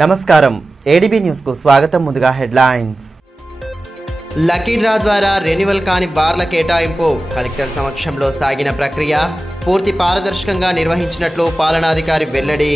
నమస్కారం ADB news కు స్వాగతం. ముందుగా హెడ్లైన్స్. లక్కీ డ్రా ద్వారా రెన్యువల్ కాని బార్ల కేటాయింపు కలెక్టర్ సమక్షంలో సాగిన ప్రక్రియ పూర్తి పారదర్శకంగా నిర్వహించినట్లు పాలనాధికారి వెల్లడి.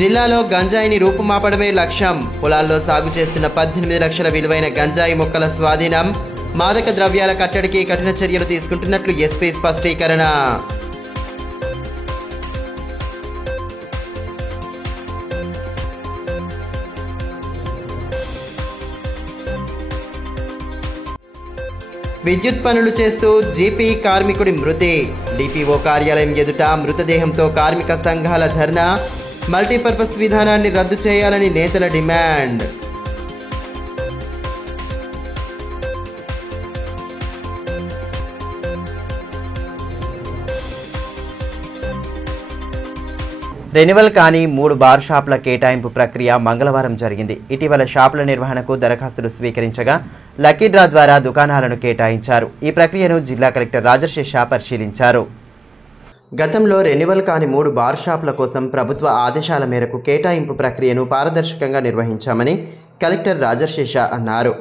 జిల్లాలో గంజాయిని రూపుమాపడమే లక్ష్యం. పొలాల్లో సాగు చేస్తున్న 18 లక్షల విలువైన గంజాయి మొక్కల స్వాధీనం, మాదక ద్రవ్యాల కట్టడికి కఠిన చర్యలు తీసుకుంటున్నట్లు ఎస్పీ స్పష్టీకరణ. విద్యుత్ పనులు చేస్తూ జీపీ కార్మికుడి మృతి. డిపిఓ కార్యాలయం ఎదుట మృతదేహంతో కార్మిక సంఘాల ధర్నా. మల్టీపర్పస్ విధానాన్ని రద్దు చేయాలని నేతల డిమాండ్. రెన్యువల్ కాని 3 బార్ షాపుల కేటాయింపు ప్రక్రియ మంగళవారం జరిగింది. ఇటీవల షాపుల నిర్వహణకు దరఖాస్తులు స్వీకరించగా లక్కీ డ్రా ద్వారా దుకాణాలను కేటాయించారు. ఈ ప్రక్రియను జిల్లా కలెక్టర్ రాజశేష పరిశీలించారు. గతంలో రెన్యువల్ కాని 3 బార్ షాపుల కోసం ప్రభుత్వ ఆదేశాల మేరకు కేటాయింపు ప్రక్రియను పారదర్శకంగా నిర్వహించామని కలెక్టర్ రాజశేష అన్నారు.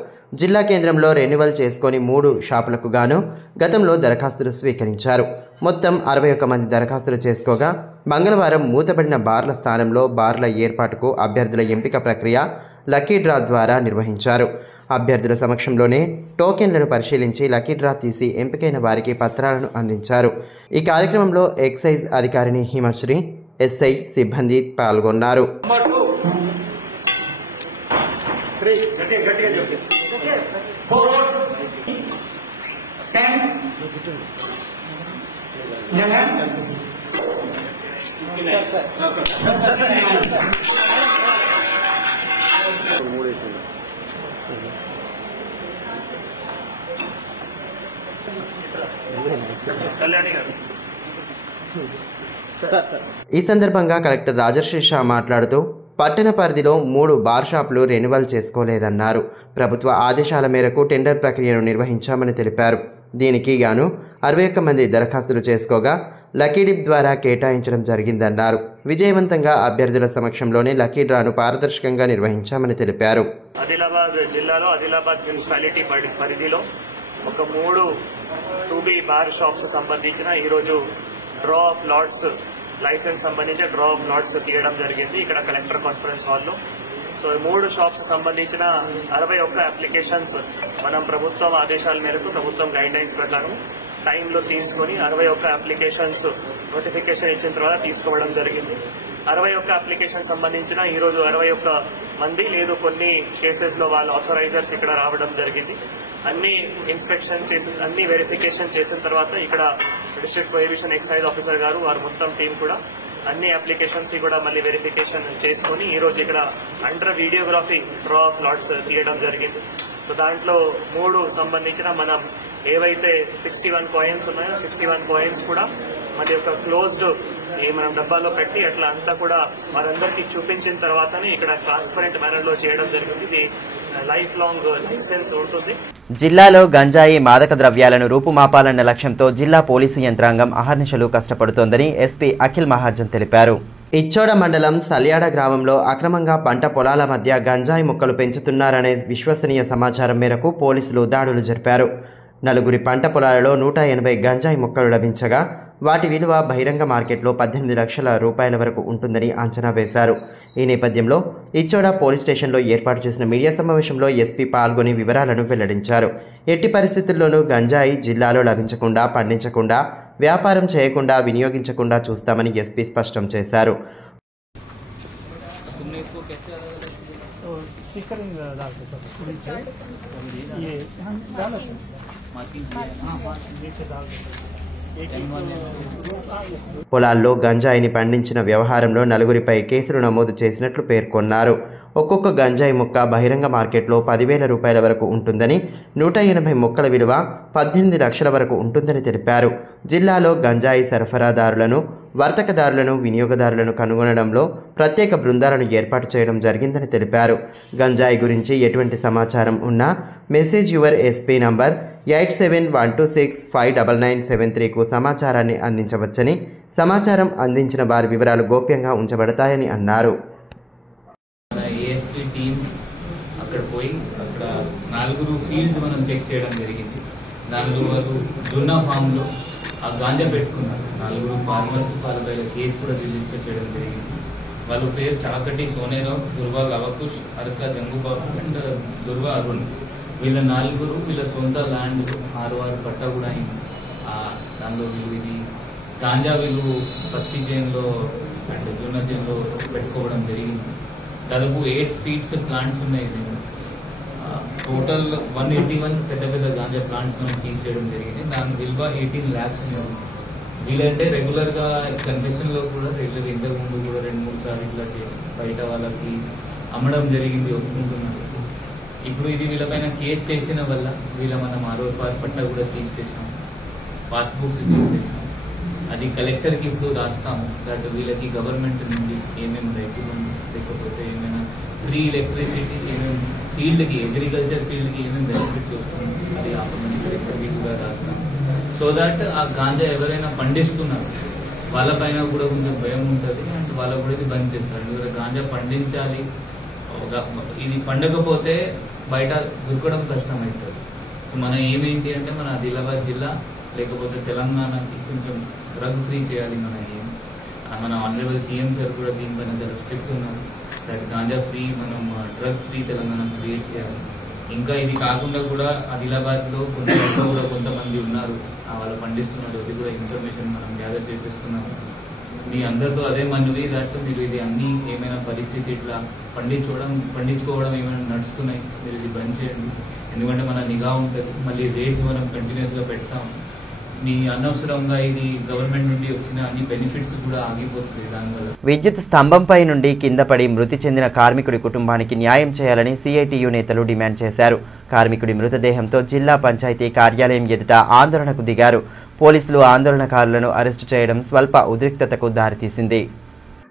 జిల్లా కేంద్రంలో రెన్యువల్ చేసుకొని 3 షాపులకు గాను గతంలో దరఖాస్తులు స్వీకరించారు. మొత్తం 61 మంది దరఖాస్తులు చేసుకోగా మంగళవారం మూతబడిన బార్ల స్థానంలో బార్ల ఏర్పాటుకు అభ్యర్థుల ఎంపిక ప్రక్రియ లక్కీ డ్రా ద్వారా నిర్వహించారు. అభ్యర్థుల సమక్షంలోనే టోకెన్లను పరిశీలించి లక్కీ డ్రా తీసి ఎంపికైన వారికి పత్రాలను అందించారు. ఈ కార్యక్రమంలో ఎక్సైజ్ అధికారిని హిమశ్రీ, ఎస్ఐ సిబ్బంది పాల్గొన్నారు. ఈ సందర్భంగా కలెక్టర్ రాజశేష మాట్లాడుతూ పట్టణ పరిధిలో 3 బార్ షాపులు రెన్యువల్ చేసుకోలేదన్నారు. ప్రభుత్వ ఆదేశాల మేరకు టెండర్ ప్రక్రియను నిర్వహించామని తెలిపారు. దీనికి గాను 61 మంది దరఖాస్తులు చేసుకోగా లక్కీ డిప్ ద్వారా కేటాయించడం జరిగిందన్నారు. విజయవంతంగా అభ్యర్థుల సమక్షంలోనే లక్కీ డ్రాను పారదర్శకంగా నిర్వహించామని తెలిపారు. ఆదిలాబాద్ జిల్లాలో ఆదిలాబాద్ మున్సిపాలిటీ పరిధిలో ఒక 3 2B బార్ షాప్స్ సంబంధించిన ఈరోజు డ్రా ఆఫ్ లాట్స్ లైసెన్స్ సంబంధించిన డ్రా ఆఫ్ లాట్స్ తీయడం జరిగింది ఇక్కడ కలెక్టర్ కాన్ఫరెన్స్ హాల్లో. సో 3 షాప్స్ సంబంధించిన 61 అప్లికేషన్స్ మనం ప్రభుత్వం ఆదేశాల మేరకు ప్రభుత్వం గైడ్ లైన్స్ ప్రకారం టైంలో తీసుకొని 61 అప్లికేషన్స్ నోటిఫికేషన్ ఇచ్చిన తర్వాత తీసుకోవడం జరిగింది. 61 అప్లికేషన్ సంబంధించిన ఈరోజు 61 మంది లేదు కొన్ని కేసెస్ లో వాళ్ళ ఆథరైజర్స్ ఇక్కడ రావడం జరిగింది. అన్ని ఇన్స్పెక్షన్ చేసి అన్ని వెరిఫికేషన్ చేసిన తర్వాత ఇక్కడ డిస్ట్రిక్ట్ ప్రొహిబిషన్ ఎక్సైజ్ ఆఫీసర్ గారు వారు మొత్తం టీం కూడా అన్ని అప్లికేషన్స్ కూడా మళ్ళీ వెరిఫికేషన్ చేసుకుని ఈ రోజు ఇక్కడ under videography draw of lots తీయడం జరిగింది. సో దాంట్లో 3 సంబంధించిన మనం ఏవైతే 61 కాయిన్స్ ఉన్నాయో 61 కాయిన్స్ కూడా మన యొక్క క్లోజ్డ్ మనం డబ్బాలో పెట్టి అట్లా అంతా కూడా వారందరికీ చూపించిన తర్వాతనే ఇక్కడ ట్రాన్స్పరెంట్ మేనర్ లో చేయడం జరిగింది. ఇది లైఫ్ లాంగ్ లైసెన్స్ ఉంటుంది. జిల్లాలో గంజాయి మాదక ద్రవ్యాలను రూపుమాపాలన్న లక్ష్యంతో జిల్లా పోలీసు యంత్రాంగం అహర్నిశలు కష్టపడుతోందని ఎస్పీ అఖిల్ మహాజన్ తెలిపారు. ఇచ్చోడ మండలం సల్యాడ గ్రామంలో అక్రమంగా పంట పొలాల మధ్య గంజాయి మొక్కలు పెంచుతున్నారనే విశ్వసనీయ సమాచారం మేరకు పోలీసులు దాడులు జరిపారు. 4 పంట పొలాలలో 180 గంజాయి మొక్కలు లభించగా వాటి విలువ బహిరంగ మార్కెట్లో 18 లక్షల రూపాయల వరకు ఉంటుందని అంచనా వేశారు. ఈ నేపథ్యంలో ఇచ్చోడ పోలీస్ స్టేషన్లో ఏర్పాటు చేసిన మీడియా సమావేశంలో ఎస్పీ పాల్గొని వివరాలను వెల్లడించారు. ఎట్టి పరిస్థితుల్లోనూ గంజాయి జిల్లాలో లభించకుండా, పండించకుండా, వ్యాపారం చేయకుండా, వినియోగించకుండా చూస్తామని ఎస్పీ స్పష్టం చేశారు. పొలాల్లో గంజాయిని పండించిన వ్యవహారంలో 4గురిపై కేసులు నమోదు చేసినట్లు పేర్కొన్నారు. ఒక్కొక్క గంజాయి మొక్క బహిరంగ మార్కెట్లో 10,000 రూపాయల వరకు ఉంటుందని, 180 మొక్కల విలువ 18 లక్షల వరకు ఉంటుందని తెలిపారు. జిల్లాలో గంజాయి సరఫరాదారులను వర్తకదారులను వినియోగదారులను కనుగొనడంలో ప్రత్యేక బృందాలను ఏర్పాటు చేయడం జరిగిందని తెలిపారు. గంజాయి గురించి ఎటువంటి సమాచారం ఉన్నా మెసేజ్ యువర్ ఎస్పీ నంబర్ 8712659973కు సమాచారాన్ని అందించవచ్చని, సమాచారం అందించిన వారి వివరాలు గోప్యంగా ఉంచబడతాయని అన్నారు. ఏఎస్పీ టీం అక్కడ పోయి అక్కడ 4 ఫీల్డ్స్ మనం చెక్ చేయడం జరిగింది. దానిలో వారు దున్నా ఫామ్లో ఆ గాంజా పెట్టుకున్నారు. 4 ఫార్మర్స్ వాళ్ళపై కేసు కూడా రిజిస్టర్ చేయడం జరిగింది. వాళ్ళ పేరు చాకటి సోనేరావు, దుర్వా లవకుష్, అరక జంగుబాబు అండ్ దుర్వా అరుణ్. వీళ్ళ 4 వీళ్ళ సొంత ల్యాండ్ 6 పట్టా కూడా అయింది. దానిలో వీళ్ళు ఇది గాంజా వీళ్ళు పత్తి చేనులో అండ్ జొన్న చేనులో పెట్టుకోవడం జరిగింది. దాదాపు 8 ఫీట్స్ ప్లాంట్స్ ఉన్నాయి. టోటల్ 181 పెద్ద పెద్ద గాంజా ప్లాంట్స్ మనం సీజ్ చేయడం జరిగింది. దాని విలువ 18 lakhs ఉంది. వీళ్ళంటే రెగ్యులర్గా కన్ఫెషన్లో కూడా రెగ్యులర్ ఇంతకు ముందు కూడా 2-3 సార్లు ఇట్లా చేసి బయట వాళ్ళకి అమ్మడం జరిగింది, ఒప్పుకుంటున్నారు. ఇప్పుడు ఇది వీళ్ళపైన కేసు చేసిన వల్ల మనం 6 పట్టా కూడా సీజ్ చేసాం, పాస్బుక్స్ సీజ్ చేసాం. అది కలెక్టర్కి ఇప్పుడు రాస్తాము. దట్ వీళ్ళకి గవర్నమెంట్ నుండి ఏమేమి రైతులు లేకపోతే ఏమైనా ఫ్రీ ఎలక్ట్రిసిటీ, ఏమేమి ఫీల్డ్కి అగ్రికల్చర్ ఫీల్డ్కి ఏమేమి బెనిఫిట్స్ వస్తుంది అది ఆపమని కలెక్టర్కి కూడా రాస్తాము. సో దట్ ఆ గాంజా ఎవరైనా పండిస్తున్నారు వాళ్ళపైన కూడా కొంచెం భయం ఉంటుంది అండ్ వాళ్ళకు కూడా ఇది బంద్ చేస్తారు. ఎందుకంటే గాంజా పండించాలి, ఇది పండకపోతే బయట దొరకడం కష్టమవుతుంది. మన ఏమేంటి అంటే మన ఆదిలాబాద్ జిల్లా లేకపోతే తెలంగాణకి కొంచెం డ్రగ్ ఫ్రీ చేయాలి. మన ఆనరబుల్ సీఎం సార్ కూడా దీనిపైన చాలా స్ట్రిక్ట్ ఉన్నారు. దట్ గాంజా ఫ్రీ, మనం డ్రగ్ ఫ్రీ తెలంగాణ క్రియేట్ చేయాలి. ఇంకా ఇది కాకుండా కూడా ఆదిలాబాద్లో కూడా కొంతమంది ఉన్నారు వాళ్ళు పండిస్తున్నారు. అది కూడా ఇన్ఫర్మేషన్ మనం గ్యాదర్ చేపిస్తున్నాము. మీ అందరితో అదే మనవి దట్ మీరు ఇది అన్ని ఏమైనా పరిస్థితి ఇట్లా పండించుకోవడం ఏమైనా నడుస్తున్నాయి మీరు ఇది బంద్ చేయండి. ఎందుకంటే మన నిఘా ఉంటుంది. మళ్ళీ రేట్స్ మనం కంటిన్యూస్గా పెడతాం. మీ అనవసరంగా ఇది గవర్నమెంట్ నుండి వచ్చిన అన్ని బెనిఫిట్స్ కూడా ఆగిపోతుంది దానివల్ల. విద్యుత్ స్తంభంపై నుండి కింద పడి మృతి చెందిన కార్మికుడి కుటుంబానికి న్యాయం చేయాలని సిఐటియు నేతలు డిమాండ్ చేశారు. కార్మికుడి మృతదేహంతో జిల్లా పంచాయతీ కార్యాలయం ఎదుట ఆందోళనకు దిగారు. పోలీసులు ఆందోళనకారులను అరెస్టు చేయడం స్వల్ప ఉద్రిక్తతకు దారితీసింది.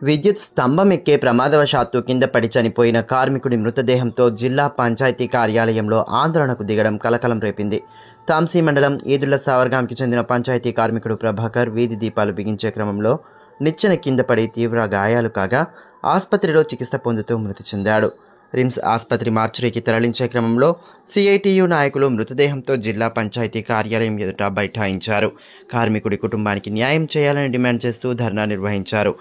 విద్యుత్ స్తంభం ఎక్కే ప్రమాదవశాత్తు కింద పడి చనిపోయిన కార్మికుడి మృతదేహంతో జిల్లా పంచాయతీ కార్యాలయంలో ఆందోళనకు దిగడం కలకలం రేపింది. తాంసీ మండలం ఈదుళ్ల సావర్గాంకి చెందిన పంచాయతీ కార్మికుడు ప్రభాకర్ వీధి దీపాలు బిగించే క్రమంలో నిచ్చెన కింద పడి తీవ్ర గాయాలు కాగా ఆసుపత్రిలో చికిత్స పొందుతూ మృతి చెందాడు. రిమ్స్ ఆసుపత్రి మార్చురీకి తరలించే క్రమంలో సిఐటియు నాయకులు మృతదేహంతో జిల్లా పంచాయతీ కార్యాలయం ఎదుట బైఠాయించారు. కార్మికుడి కుటుంబానికి న్యాయం చేయాలని డిమాండ్ చేస్తూ ధర్నా నిర్వహించారు.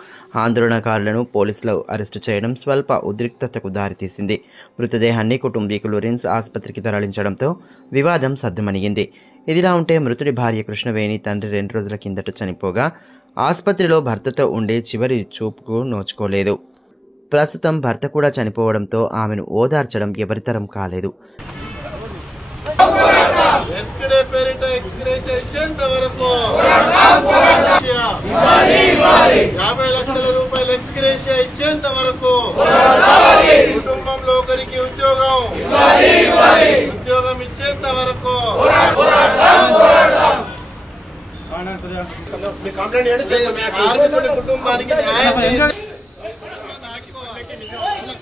ఆందోళనకారులను పోలీసులు అరెస్టు చేయడం స్వల్ప ఉద్రిక్తతకు దారితీసింది. మృతదేహాన్ని కుటుంబీకులు రిమ్స్ ఆసుపత్రికి తరలించడంతో వివాదం సద్దుమణిగింది. ఇదిలా ఉంటే మృతుడి భార్య కృష్ణవేణి తండ్రి 2 రోజుల కిందట చనిపోగా ఆసుపత్రిలో భర్తతో ఉండే చివరి చూపుకు నోచుకోలేదు. ప్రస్తుతం భర్త కూడా చనిపోవడంతో ఆమెను ఓదార్చడం ఎవరితరం కాలేదు. 50 లక్షల రూపాయలు ఎక్స్గ్రేషియా ఇచ్చేంత వరకు కుటుంబంలో ఒకరికి ఉద్యోగం ఇచ్చేంత వరకు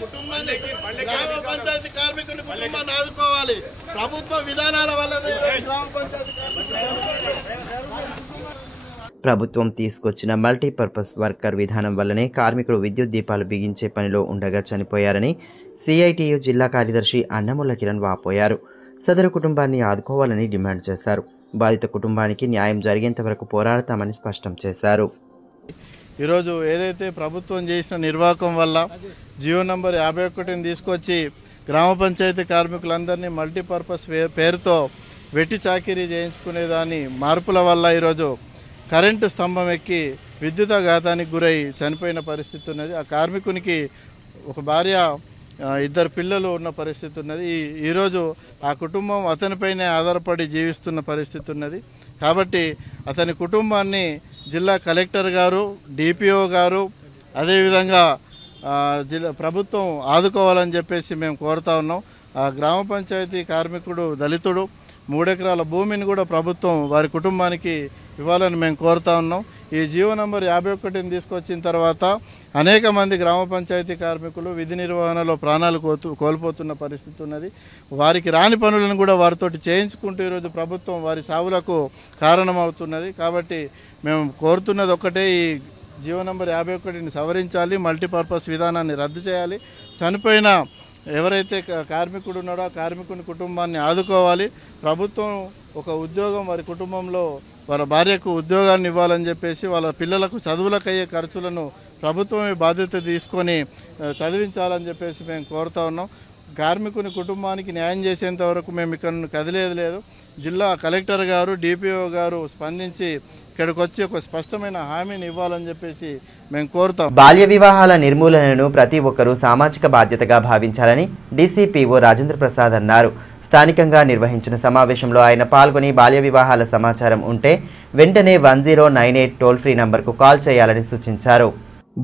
కుటుంబానికి గ్రామ పంచాయతీ కార్మికుని కుటుంబాన్ని ఆదుకోవాలి. ప్రభుత్వ విధానాల వల్ల గ్రామ పంచాయతీ ప్రభుత్వం తీసుకొచ్చిన మల్టీపర్పస్ వర్కర్ విధానం వల్లనే కార్మికులు విద్యుత్ దీపాలు బిగించే పనిలో ఉండగా చనిపోయారని సిఐటియు జిల్లా కార్యదర్శి అన్నముల కిరణ్ వాపోయారు. సదరు కుటుంబాన్ని ఆదుకోవాలని డిమాండ్ చేశారు. బాధిత కుటుంబానికి న్యాయం జరిగేంత వరకు పోరాడతామని స్పష్టం చేశారు. ఈరోజు ఏదైతే ప్రభుత్వం చేసిన నిర్వాహకం వల్ల జియో నంబర్ 51ని తీసుకొచ్చి గ్రామ పంచాయతీ కార్మికులందరినీ మల్టీపర్పస్ పేరుతో వెట్టి చాకిరీ చేయించుకునేదాని మార్పుల వల్ల ఈరోజు కరెంటు స్తంభం ఎక్కి విద్యుతాఘాతానికి గురై చనిపోయిన పరిస్థితి ఉన్నది. ఆ కార్మికునికి ఒక భార్య 2 పిల్లలు ఉన్న పరిస్థితి ఉన్నది. ఈరోజు ఆ కుటుంబం అతనిపైనే ఆధారపడి జీవిస్తున్న పరిస్థితి ఉన్నది. కాబట్టి అతని కుటుంబాన్ని జిల్లా కలెక్టర్ గారు, డిపిఓ గారు, అదేవిధంగా జిల్లా ప్రభుత్వం ఆదుకోవాలని చెప్పేసి మేము కోరుతా ఉన్నాం. ఆ గ్రామ పంచాయతీ కార్మికుడు దళితుడు 3 ఎకరాల భూమిని కూడా ప్రభుత్వం వారి కుటుంబానికి ఇవ్వాలని మేము కోరుతా ఉన్నాం. ఈ జీవో నంబర్ 51ని తీసుకొచ్చిన తర్వాత అనేక మంది గ్రామ పంచాయతీ కార్మికులు విధి నిర్వహణలో ప్రాణాలు కోల్పోతున్న పరిస్థితి ఉన్నది. వారికి రాని పనులను కూడా వారితోటి చేయించుకుంటూ ఈరోజు ప్రభుత్వం వారి సావులకు కారణమవుతున్నది. కాబట్టి మేము కోరుతున్నది ఒక్కటే, ఈ జీవో నంబర్ 51ని సవరించాలి, మల్టీపర్పస్ విధానాన్ని రద్దు చేయాలి. చనిపోయిన ఎవరైతే కార్మికుడు ఉన్నాడో ఆ కార్మికుని కుటుంబాన్ని ఆదుకోవాలి. ప్రభుత్వం ఒక ఉద్యోగం వారి కుటుంబంలో వారి భార్యకు ఉద్యోగాన్ని ఇవ్వాలని చెప్పేసి వాళ్ళ పిల్లలకు చదువులకయ్యే ఖర్చులను ప్రభుత్వమే బాధ్యత తీసుకొని చదివించాలని చెప్పేసి మేము కోరుతా ఉన్నాం. కార్మికుని కుటుంబానికి న్యాయం చేసేంత వరకు మేము ఇక్కడ కదిలేదు లేదు. జిల్లా కలెక్టర్ గారు, డిపిఓ గారు స్పందించి ఇక్కడికి వచ్చి ఒక స్పష్టమైన హామీని ఇవ్వాలని చెప్పేసి మేము కోరుతాం. బాల్య వివాహాల నిర్మూలనను ప్రతి ఒక్కరూ సామాజిక బాధ్యతగా భావించాలని డీసీపీఓ రాజేంద్ర ప్రసాద్ అన్నారు. స్థానికంగా నిర్వహించిన సమావేశంలో ఆయన పాల్గొని బాల్య వివాహాల సమాచారం ఉంటే వెంటనే 1098 టోల్ ఫ్రీ నంబర్కు కాల్ చేయాలని సూచించారు.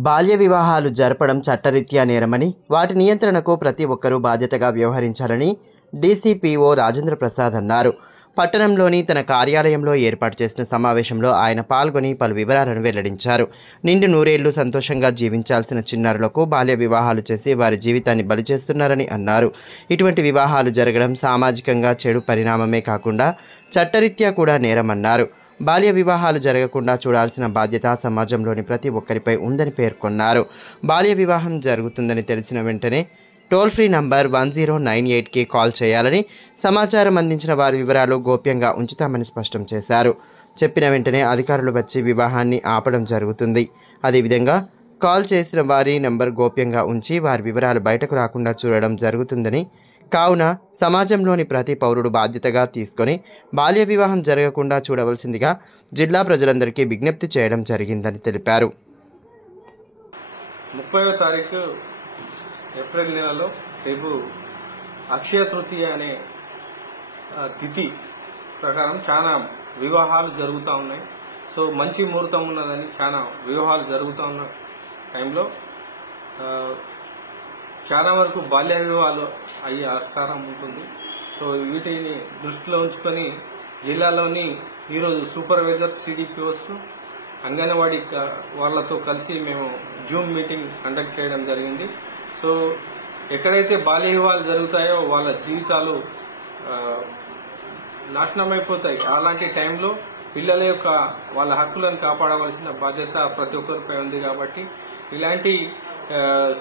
బాల్య వివాహాలు జరపడం చట్టరీత్యా నేరమని, వాటి నియంత్రణకు ప్రతి ఒక్కరూ బాధ్యతగా వ్యవహరించాలని డీసీపీఓ రాజేంద్ర ప్రసాద్ అన్నారు. పట్టణంలోని తన కార్యాలయంలో ఏర్పాటు చేసిన సమావేశంలో ఆయన పాల్గొని పలు వివరాలను వెల్లడించారు. నిండు నూరేళ్లు సంతోషంగా జీవించాల్సిన చిన్నారులకు బాల్య వివాహాలు చేసి వారి జీవితాన్ని బలి చేస్తున్నారని అన్నారు. ఇటువంటి వివాహాలు జరగడం సామాజికంగా చెడు పరిణామమే కాకుండా చట్టరీత్యా కూడా నేరమన్నారు. బాల్య వివాహాలు జరగకుండా చూడాల్సిన బాధ్యత సమాజంలోని ప్రతి ఒక్కరిపై ఉందని పేర్కొన్నారు. బాల్య వివాహం జరుగుతుందని తెలిసిన వెంటనే టోల్ ఫ్రీ నంబర్ 1098కి కాల్ చేయాలని, సమాచారం అందించిన వారి వివరాలు గోప్యంగా ఉంచుతామని స్పష్టం చేశారు. చెప్పిన వెంటనే అధికారులు వచ్చి వివాహాన్ని ఆపడం జరుగుతుంది. అదేవిధంగా కాల్ చేసిన వారి నంబర్ గోప్యంగా ఉంచి వారి వివరాలు బయటకు రాకుండా చూడడం జరుగుతుందని, కావున సమాజంలోని ప్రతి పౌరుడు బాధ్యతగా తీసుకొని బాల్య వివాహం జరగకుండా చూడవలసిందిగా జిల్లా ప్రజలందరికీ విజ్ఞప్తి చేయడం జరిగిందని తెలిపారు. 30వ తారీఖు ఏప్రిల్ నెలలో రేపు అక్షయ తృతీయ అనే తిథి ప్రకారం చాలా వివాహాలు జరుగుతూ ఉన్నాయి. సో మంచి ముహూర్తం ఉన్నదని చాలా వివాహాలు జరుగుతూ ఉన్న టైంలో చాలా వరకు బాల్య వివాహాలు అయ్యే ఆస్కారం ఉంటుంది. సో వీటిని దృష్టిలో ఉంచుకొని జిల్లాలోని ఈరోజు సూపర్వైజర్స్, సిడిపిఓస్, అంగన్వాడీ వాళ్లతో కలిసి మేము జూమ్ మీటింగ్ కండక్ట్ చేయడం జరిగింది. సో ఎక్కడైతే బాల్య వివాహాలు జరుగుతాయో వాళ్ళ జీవితాలు నాశనమైపోతాయి. అలాంటి టైంలో పిల్లల యొక్క వాళ్ళ హక్కులను కాపాడవలసిన బాధ్యత ప్రతి ఒక్కరిపై ఉంది. కాబట్టి ఇలాంటి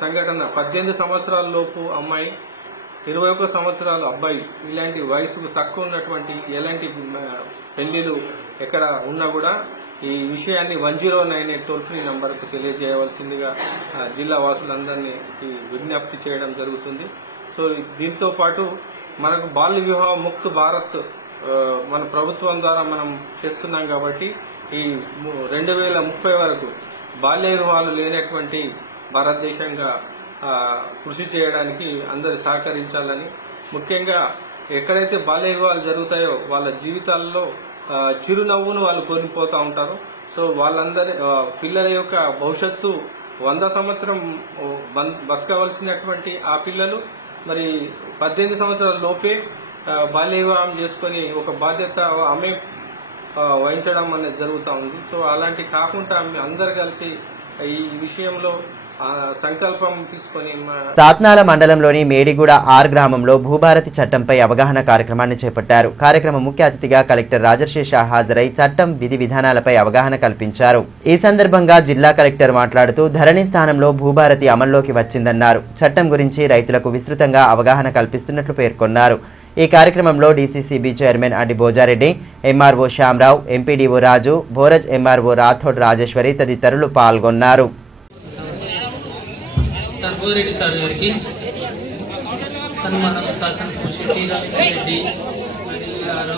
సంఘటన 18 సంవత్సరాల లోపు అమ్మాయి, 21 సంవత్సరాల అబ్బాయి, ఇలాంటి వయసుకు తక్కువ ఉన్నటువంటి ఎలాంటి పెళ్లిలు ఎక్కడ ఉన్నా కూడా ఈ విషయాన్ని 1098 టోల్ ఫ్రీ నంబర్కు తెలియజేయవలసిందిగా జిల్లా వాసులందరినీ విజ్ఞప్తి చేయడం జరుగుతుంది. సో దీంతో పాటు మనకు బాల్య వివాహ ముక్త భారత్ మన ప్రభుత్వం ద్వారా మనం చేస్తున్నాం. కాబట్టి ఈ 2030 వరకు బాల్య వివాహాలు లేనటువంటి భారతదేశంగా కృషి చేయడానికి అందరు సహకరించాలని, ముఖ్యంగా ఎక్కడైతే బాల్య వివాహాలు జరుగుతాయో వాళ్ళ జీవితాల్లో చిరునవ్వును వాళ్ళు కోల్పోతూ ఉంటారు. సో వాళ్ళందరి పిల్లల యొక్క భవిష్యత్తు 100 సంవత్సరం బతకవలసినటువంటి ఆ పిల్లలు మరి 18 సంవత్సరాల లోపే బాల్య వివాహం చేసుకుని ఒక బాధ్యత ఆమె వహించడం అనేది జరుగుతూ ఉంది. సో అలాంటి కాకుండా అందరు కలిసి ఈ విషయంలో సంకల్పం తీసుకొని సాత్నాల మండలంలోని మేడిగూడ ఆర్ గ్రామంలో భూభారతి చట్టంపై అవగాహన కార్యక్రమాన్ని చేపట్టారు. కార్యక్రమం ముఖ్య అతిథిగా కలెక్టర్ రాజశేష హాజరై చట్టం విధి విధానాలపై అవగాహన కల్పించారు. ఈ సందర్భంగా జిల్లా కలెక్టర్ మాట్లాడుతూ ధరణి స్థానంలో భూభారతి అమల్లోకి వచ్చిందన్నారు. చట్టం గురించి రైతులకు విస్తృతంగా అవగాహన కల్పిస్తున్నట్లు పేర్కొన్నారు. ఈ కార్యక్రమంలో DCCB chairman Addi Bhojareddy, MRO Shyamarao, MPDO Raju, Boraj MRO Rathod Rajeshwari తదితరులు పాల్గొన్నారు. సర్వోరెడ్డి సార్ గారికి, సన్మానం శాసనసభ శెట్టి రెడ్డి గారు.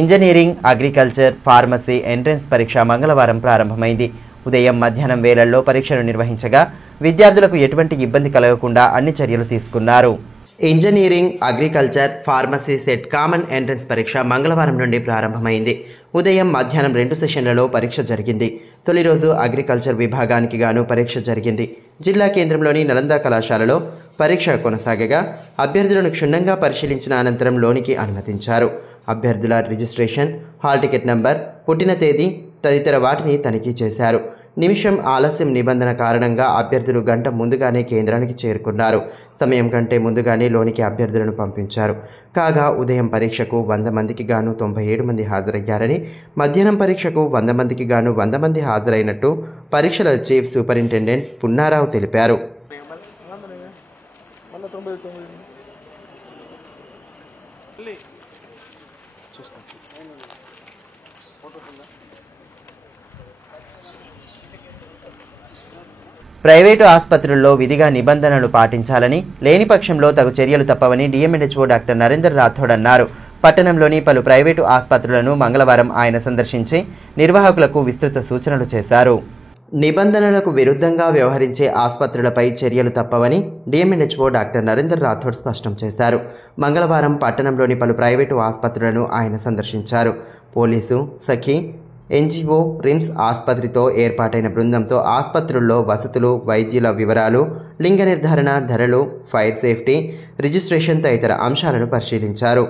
ఇంజనీరింగ్, అగ్రికల్చర్, ఫార్మసీ ఎంట్రన్స్ పరీక్ష మంగళవారం ప్రారంభమైంది. ఉదయం, మధ్యాహ్నం వేళల్లో పరీక్షలు నిర్వహించగా విద్యార్థులకు ఎటువంటి ఇబ్బంది కలగకుండా అన్ని చర్యలు తీసుకున్నారు. Engineering, agriculture, pharmacy set common entrance పరీక్ష మంగళవారం నుండి ప్రారంభమైంది. ఉదయం, మధ్యాహ్నం 2 సెషన్లలో పరీక్ష జరిగింది. తొలి రోజు అగ్రికల్చర్ విభాగానికి గాను పరీక్ష జరిగింది. జిల్లా కేంద్రంలోని నలంద కళాశాలలో పరీక్ష కొనసాగగా అభ్యర్థులను క్షుణ్ణంగా పరిశీలించిన అనంతరం లోనికి అనుమతించారు. అభ్యర్థుల రిజిస్ట్రేషన్, హాల్ టికెట్ నంబర్, పుట్టిన తేదీ తదితర వాటిని తనిఖీ చేశారు. నిమిషం ఆలస్యం నిబంధన కారణంగా అభ్యర్థులు గంట ముందుగానే కేంద్రానికి చేరుకున్నారు. సమయం కంటే ముందుగానే లోనికి అభ్యర్థులను పంపించారు. కాగా ఉదయం పరీక్షకు 100 మందికి గాను 97 మంది హాజరయ్యారని, మధ్యాహ్నం పరీక్షకు 100 మందికి గాను 100 మంది హాజరైనట్టు పరీక్షల చీఫ్ సూపరింటెండెంట్ పున్నారావు తెలిపారు. ప్రైవేటు ఆసుపత్రుల్లో విధిగా నిబంధనలు పాటించాలని, లేని పక్షంలో తగు చర్యలు తప్పవని డిఎంఎన్హెచ్ఓ డాక్టర్ నరేందర్ రాథోడ్ అన్నారు. పట్టణంలోని పలు ప్రైవేటు ఆసుపత్రులను మంగళవారం ఆయన సందర్శించి నిర్వాహకులకు విస్తృత సూచనలు చేశారు. నిబంధనలకు విరుద్ధంగా వ్యవహరించే ఆసుపత్రులపై చర్యలు తప్పవని డిఎంఎన్హెచ్ఓ డాక్టర్ నరేందర్ రాథోడ్ స్పష్టం చేశారు. మంగళవారం పట్టణంలోని పలు ప్రైవేటు ఆసుపత్రులను ఆయన సందర్శించారు. పోలీసు, సఖీ, ఎన్జిఓ, రిమ్స్ ఆసుపత్రితో ఏర్పాటైన బృందంతో ఆసుపత్రుల్లో వసతులు, వైద్యుల వివరాలు, లింగ నిర్ధారణ, ధరలు, ఫైర్ సేఫ్టీ, రిజిస్ట్రేషన్ తదితర అంశాలను పరిశీలించారు.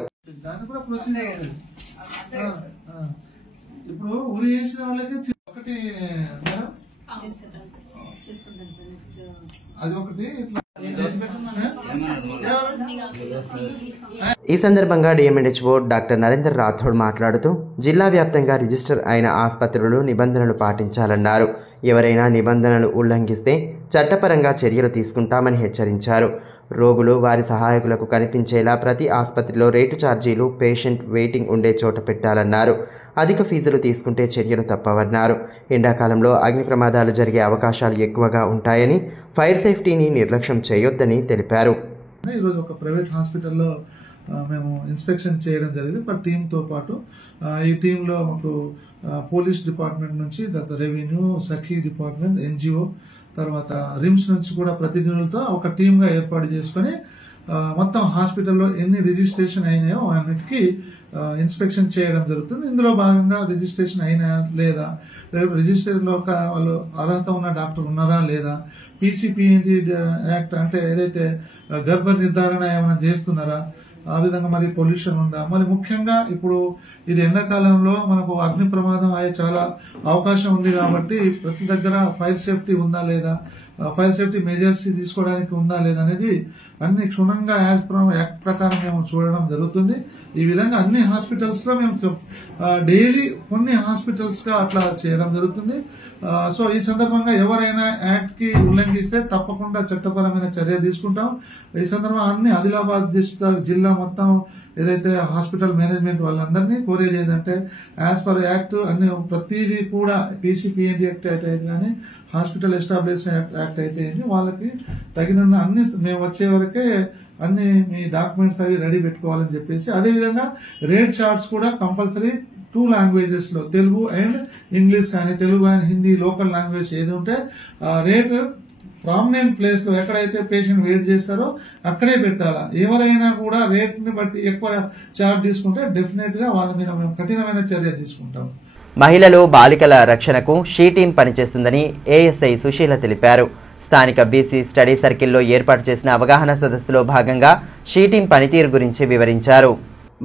ఈ సందర్భంగా డిఎంఎన్హెచ్ఓ డాక్టర్ నరేందర్ రాథోడ్ మాట్లాడుతూ జిల్లా వ్యాప్తంగా రిజిస్టర్ అయిన ఆసుపత్రులు నిబంధనలు పాటించాలన్నారు. ఎవరైనా నిబంధనలు ఉల్లంఘిస్తే చట్టపరంగా చర్యలు తీసుకుంటామని హెచ్చరించారు. రోగులు, వారి సహాయకులకు కనిపించేలా ప్రతి ఆసుపత్రిలో రేటు ఛార్జీలు పేషెంట్ వెయిటింగ్ ఉండే చోట పెట్టాలన్నారు. అధిక ఫీజులు తీసుకుంటే చర్యలు తప్పవన్నారు. ఎండాకాలంలో అగ్ని ప్రమాదాలు జరిగే అవకాశాలు ఎక్కువగా ఉంటాయని, ఫైర్ సేఫ్టీని నిర్లక్ష్యం చేయొద్దని తెలిపారు. ఈరోజు ఒక ప్రైవేట్ హాస్పిటల్లో మేము ఇన్స్పెక్షన్ చేయడం జరిగింది టీంతో పాటు. ఈ టీంలో మాకు పోలీస్ డిపార్ట్మెంట్ నుంచి, తర్వాత రెవెన్యూ, సఖీ డిపార్ట్మెంట్, ఎన్జిఓ, తర్వాత రిమ్స్ నుంచి కూడా ప్రతినిధులతో ఒక టీంగా ఏర్పాటు చేసుకుని మొత్తం హాస్పిటల్లో ఎన్ని రిజిస్ట్రేషన్ అయినాయో అన్నిటికీ ఇన్స్పెక్షన్ చేయడం జరుగుతుంది. ఇందులో భాగంగా రిజిస్ట్రేషన్ అయినా లేదా, రిజిస్ట్రేషన్లో వాళ్ళు అర్హత ఉన్న డాక్టర్ ఉన్నారా లేదా, పీసీపీఎన్టీ యాక్ట్ అంటే ఏదైతే గర్భ నిర్ధారణ ఏమైనా చేస్తున్నారా, ఆ విధంగా మరి పొల్యూషన్ ఉందా, మరి ముఖ్యంగా ఇప్పుడు ఇది ఎండాకాలంలో మనకు అగ్ని ప్రమాదం అయ్యే చాలా అవకాశం ఉంది కాబట్టి ప్రతి దగ్గర ఫైర్ సేఫ్టీ ఉందా లేదా, ఫైర్ సేఫ్టీ మెజర్స్ తీసుకోవడానికి ఉందా లేదా అనేది అన్ని క్షుణ్ణంగా యాక్ట్ ప్రకారం మేము చూడడం జరుగుతుంది. ఈ విధంగా అన్ని హాస్పిటల్స్ లో మేము డైలీ కొన్ని హాస్పిటల్స్ గా అట్లా చేయడం జరుగుతుంది. సో ఈ సందర్భంగా ఎవరైనా యాక్ట్ కి ఉల్లంఘిస్తే తప్పకుండా చట్టపరమైన చర్య తీసుకుంటాం. ఈ సందర్భంగా అన్ని ఆదిలాబాద్ జిల్లా మొత్తం ఏదైతే హాస్పిటల్ మేనేజ్మెంట్ వాళ్ళందరినీ కోరేది ఏంటంటే యాజ్ పర్ యాక్ట్ అన్ని ప్రతిదీ కూడా పీసీపీఎన్టీ యాక్ట్ అయితే కానీ, హాస్పిటల్ ఎస్టాబ్లిష్మెంట్ యాక్ట్ అయితే వాళ్ళకి తగినంత అన్ని మేము వచ్చే వరకే అన్ని మీ డాక్యుమెంట్స్ అవి రెడీ పెట్టుకోవాలని చెప్పేసి, అదేవిధంగా రేట్ చార్ట్స్ కూడా కంపల్సరీ 2 లాంగ్వేజెస్ లో, తెలుగు అండ్ ఇంగ్లీష్ కానీ, Telugu and Hindi local language ఏది ఉంటే రేటు ప్రామినెంట్ ప్లేస్ లో ఎక్కడైతే పేషెంట్ వెయిట్ చేస్తారో అక్కడే పెట్టాలా. ఎవరైనా కూడా రేట్ ని బట్టి ఎక్కువ చార్జ్ తీసుకుంటే డెఫినెట్ గా వాళ్ళ మీద మేము కఠినమైన చర్య తీసుకుంటాం. మహిళలు, బాలికల రక్షణకు షీ టీం పనిచేస్తుందని ఏఎస్ఐ సుశీల తెలిపారు. స్థానిక బీసీ స్టడీ సర్కిల్లో ఏర్పాటు చేసిన అవగాహన సదస్సులో భాగంగా షీ టీం పనితీరు గురించి వివరించారు.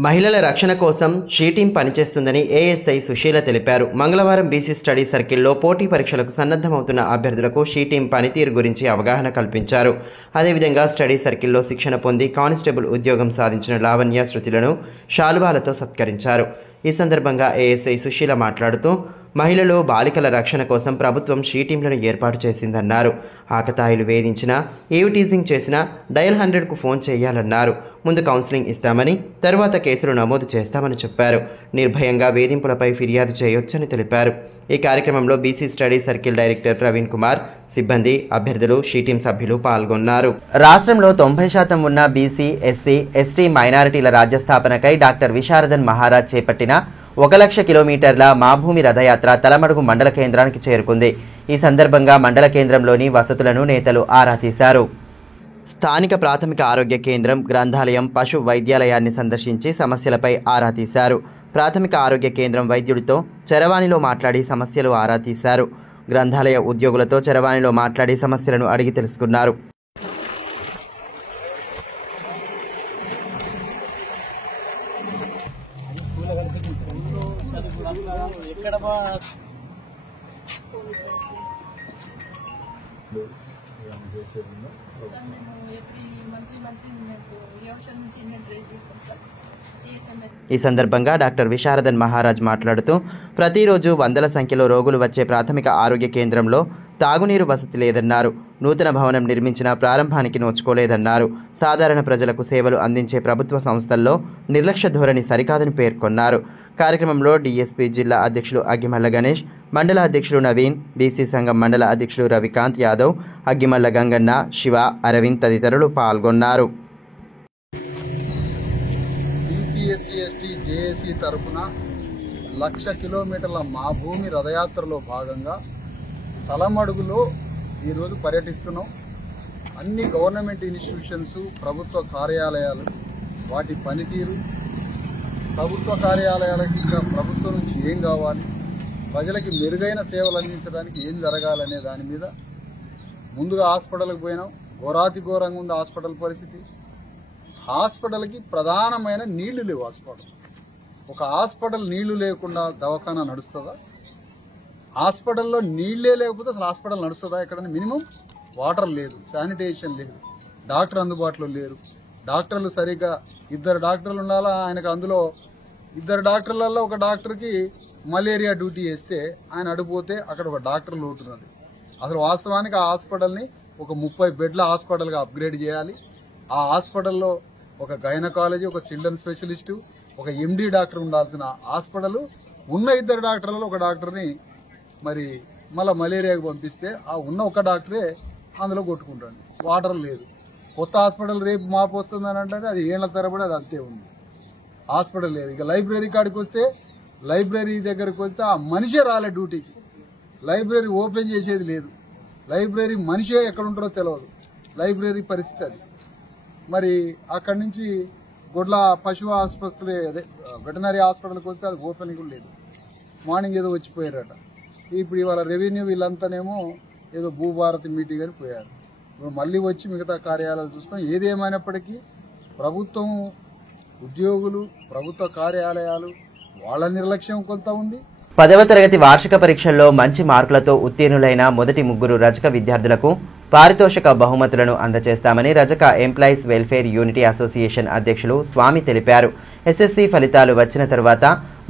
మహిళల రక్షణ కోసం షీ టీం పనిచేస్తుందని ఏఎస్ఐ సుశీల తెలిపారు. మంగళవారం బీసీ స్టడీ సర్కిల్లో పోటీ పరీక్షలకు సన్నద్ధమవుతున్న అభ్యర్థులకు షీ టీం పనితీరు గురించి అవగాహన కల్పించారు. అదేవిధంగా స్టడీ సర్కిల్లో శిక్షణ పొంది కానిస్టేబుల్ ఉద్యోగం సాధించిన లావణ్య, శృతిలను శాలువాలతో సత్కరించారు. ఈ సందర్భంగా ఏఎస్ఐ సుశీల మాట్లాడుతూ మహిళలు, బాలికల రక్షణ కోసం ప్రభుత్వం షీ టీంలను ఏర్పాటు చేసిందన్నారు. ఆకతాయిలు వేధించినా, ఈవ్టీజింగ్ చేసినా డయల్ 100కు ఫోన్ చేయాలన్నారు. ముందు కౌన్సిలింగ్ ఇస్తామని, తర్వాత కేసులు నమోదు చేస్తామని చెప్పారు. నిర్భయంగా వేధింపులపై ఫిర్యాదు చేయొచ్చని తెలిపారు. ఈ కార్యక్రమంలో BC study circle director Praveen Kumar, సిబ్బంది, అభ్యర్థులు, షీ టీం సభ్యులు పాల్గొన్నారు. రాష్ట్రంలో 90% ఉన్న బీసీ, ఎస్సీ, ఎస్టీ మైనారిటీల రాజ్యస్థాపనకై డాక్టర్ విశారదన్ మహారాజ్ చేపట్టిన 1,00,000 కిలోమీటర్ల మా భూమి రథయాత్ర తలమడుగు మండల కేంద్రానికి చేరుకుంది. ఈ సందర్భంగా మండల కేంద్రంలోని వసతులను నేతలు ఆరా తీశారు. స్థానిక ప్రాథమిక ఆరోగ్య కేంద్రం, గ్రంథాలయం, పశు వైద్యాలయాన్ని సందర్శించి సమస్యలపై ఆరా తీశారు. ప్రాథమిక ఆరోగ్య కేంద్రం వైద్యుడితో చరవాణిలో మాట్లాడి సమస్యలు ఆరా తీశారు. గ్రంథాలయ ఉద్యోగులతో చరవాణిలో మాట్లాడి సమస్యలను అడిగి తెలుసుకున్నారు. ఈ సందర్భంగా డాక్టర్ విశారదన్ మహారాజ్ మాట్లాడుతూ ప్రతిరోజు వందల సంఖ్యలో రోగులు వచ్చే ప్రాథమిక ఆరోగ్య కేంద్రంలో తాగునీరు వసతి లేదన్నారు. నూతన భవనం నిర్మించిన ప్రారంభానికి నోచుకోలేదన్నారు. సాధారణ ప్రజలకు సేవలు అందించే ప్రభుత్వ సంస్థల్లో నిర్లక్ష్య ధోరణి సరికాదని పేర్కొన్నారు. కార్యక్రమంలో డీఎస్పీ జిల్లా అధ్యక్షులు అగ్గిమల్ల గణేష్, మండల అధ్యక్షులు నవీన్, బీసీ సంఘం మండల అధ్యక్షులు రవికాంత్ యాదవ్, అగ్గిమల్ల గంగన్న, శివ, అరవింద్ తదితరులు పాల్గొన్నారు. ఎస్సీ జేఏసీ తరఫున 1,00,000 కిలోమీటర్ల మా భూమి రథయాత్రలో భాగంగా తలమడుగులో ఈరోజు పర్యటిస్తున్నాం. అన్ని గవర్నమెంట్ ఇన్స్టిట్యూషన్స్, ప్రభుత్వ కార్యాలయాలు, వాటి పనితీరు, ప్రభుత్వ కార్యాలయాలకి ఇంకా ప్రభుత్వం నుంచి ఏం కావాలి, ప్రజలకి మెరుగైన సేవలు అందించడానికి ఏం జరగాలనే దాని మీద ముందుగా హాస్పిటల్కి పోయినాం. ఘోరాతి ఘోరంగా ఉంది హాస్పిటల్ పరిస్థితి. హాస్పిటల్కి ప్రధానమైన నీళ్లు లేవు. ఒక హాస్పిటల్ నీళ్లు లేకుండా దవాఖానా నడుస్తుందా? హాస్పిటల్లో నీళ్లే లేకపోతే అసలు హాస్పిటల్ నడుస్తుందా? ఎక్కడైనా మినిమం వాటర్ లేదు, శానిటేషన్ లేదు, డాక్టర్ అందుబాటులో లేరు. డాక్టర్లు సరిగ్గా 2 డాక్టర్లు ఉండాలా. ఆయనకు అందులో 2 డాక్టర్లలో ఒక డాక్టర్కి మలేరియా డ్యూటీ వేస్తే ఆయన అడిగిపోతే అక్కడ ఒక డాక్టర్ లోటున్నది. అసలు వాస్తవానికి ఆ హాస్పిటల్ని ఒక 30 బెడ్ల హాస్పిటల్గా అప్గ్రేడ్ చేయాలి. ఆ హాస్పిటల్లో ఒక గైనకాలజీ, ఒక చిల్డ్రన్ స్పెషలిస్టు, ఒక ఎండి డాక్టర్ ఉండాల్సిన హాస్పిటల్ ఉన్న 2 డాక్టర్లలో ఒక డాక్టర్ని మరి మళ్ళీ మలేరియాకి పంపిస్తే ఆ ఉన్న ఒక డాక్టరే అందులో కొట్టుకుంటాడు. వాటర్ లేదు. కొత్త హాస్పిటల్ రేపు మాపు వస్తుందని అంటే అది ఏళ్ల తరబడి అది అంతే ఉంది. హాస్పిటల్ లేదు. ఇక లైబ్రరీ కాడికి వస్తే లైబ్రరీ దగ్గరికి వస్తే ఆ మనిషే రాలే డ్యూటీకి. లైబ్రరీ ఓపెన్ చేసేది లేదు. లైబ్రరీ మనిషే ఎక్కడ ఉంటారో తెలియదు. లైబ్రరీ పరిస్థితి అది. మరి అక్కడి నుంచి గొడ్ల పశు ఆసుపత్రి, అదే వెటనరీ హాస్పిటల్కి వస్తే అది ఓపెన్ కూడా లేదు. మార్నింగ్ ఏదో వచ్చిపోయారట. ఇప్పుడు ఇవాళ రెవెన్యూ వీళ్ళంతానేమో ఏదో భూభారతి మీటింగ్ అని పోయారు. ఇప్పుడు మళ్ళీ వచ్చి మిగతా కార్యాలయాలు చూస్తాం. ఏది ఏమైనప్పటికీ ప్రభుత్వం ఉద్యోగులు, ప్రభుత్వ కార్యాలయాలు వాళ్ళ నిర్లక్ష్యం కొంత ఉంది. 10వ తరగతి వార్షిక పరీక్షల్లో మంచి మార్కులతో ఉత్తీర్ణులైన మొదటి 3 రజక విద్యార్థులకు పారితోషిక బహుమతులను అందజేస్తామని రజక ఎంప్లాయీస్ వెల్ఫేర్ యూనిటీ అసోసియేషన్ అధ్యక్షులు స్వామి తెలిపారు. ఎస్ఎస్సీ ఫలితాలు వచ్చిన తర్వాత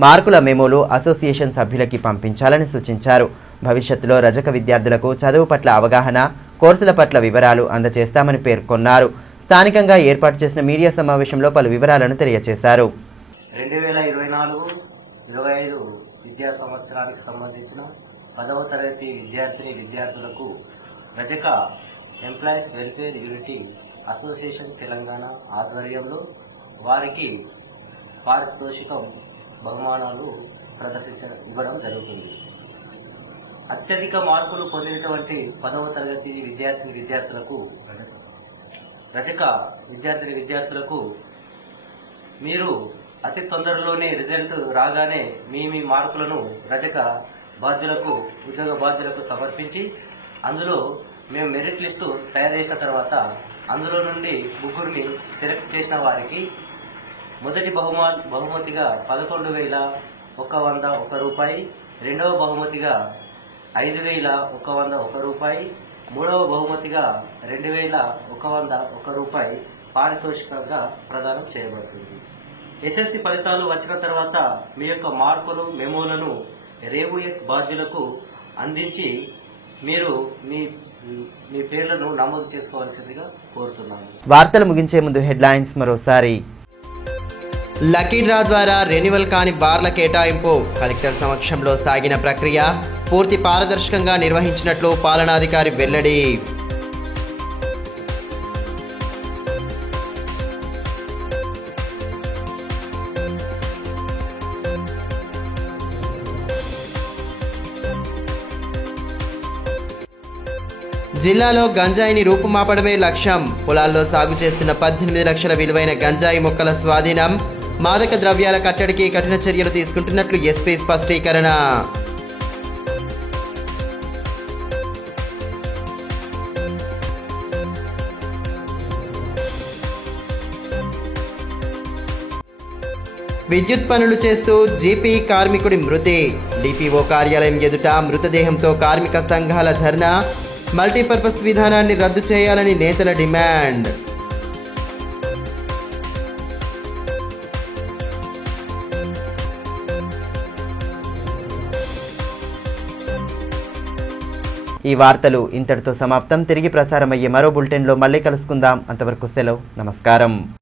మార్కుల మెమోలు అసోసియేషన్ సభ్యులకి పంపించాలని సూచించారు. భవిష్యత్తులో రజక విద్యార్థులకు చదువు పట్ల అవగాహన, కోర్సుల పట్ల వివరాలు అందజేస్తామని పేర్కొన్నారు. స్థానికంగా ఏర్పాటు చేసిన మీడియా సమావేశంలో పలు వివరాలను తెలియజేశారు. 2024-25 విద్యా సంవత్సరానికి సంబంధించిన 10వ తరగతి విద్యార్థులకు రజక employees welfare unity association Telangana ఆధ్వర్యంలో వారికి పారితోషిక బహుమానాలు ఇవ్వడం జరుగుతుంది. అత్యధిక మార్కులు పొందినటువంటి 10వ తరగతి విద్యార్థులకు రజక విద్యార్థులకు మీరు అతి తొందరలోనే రిజల్ట్ రాగానే మీ మార్కులను రజక ఉద్యోగ బాధ్యులకు సమర్పించి అందులో మేము మెరిట్ లిస్టు తయారు చేసిన తర్వాత అందులో నుండి 3 సెలెక్ట్ చేసిన వారికి మొదటి బహుమతిగా 11,101 రూపాయి, రెండవ బహుమతిగా 5,101 రూపాయి, మూడవ బహుమతిగా 2,101 రూపాయి పారితోషికంగా ప్రదానం చేయబడుతుంది. ఎస్ఎస్సి ఫలితాలు వచ్చిన తర్వాత మీ యొక్క మార్కులు మెమోలను రేవుయట్ బాధ్యులకు అందించి మీరు మీ పేర్లను నమోదు చేసుకోవాల్సిందిగా కోరుతున్నాను. వార్తలు ముగించే ముందు హెడ్లైన్స్ మరోసారి. లక్కీ డ్రా ద్వారా రెన్యువల్ కాని బార్ల కేటాయింపు కలెక్టర్ సమక్షంలో సాగిన ప్రక్రియ పూర్తి పారదర్శకంగా నిర్వహించినట్లు పాలనాధికారి వెల్లడి. జిల్లాలో గంజాయిని రూపుమాపడమే లక్ష్యం. పొలాల్లో సాగు చేస్తున్న 18 లక్షల విలువైన గంజాయి మొక్కల స్వాధీనం. మాదక ద్రవ్యాల కట్టడికి కఠిన చర్యలు తీసుకుంటున్నట్లు ఎస్పీ స్పష్టీకరణ. విద్యుత్ పనులు చేస్తూ జీపీ కార్మికుడి మృతి. డిపిఓ కార్యాలయం ఎదుట మృతదేహంతో కార్మిక సంఘాల ధర్నా. మల్టీపర్పస్ విధానాన్ని రద్దు చేయాలని నేతల డిమాండ్. ఈ వార్తలు ఇంతటితో సమాప్తం. తిరిగి ప్రసారమయ్యే మరో బులెటిన్లో మళ్ళీ కలుసుకుందాం. అంతవరకు సెలవు. నమస్కారం.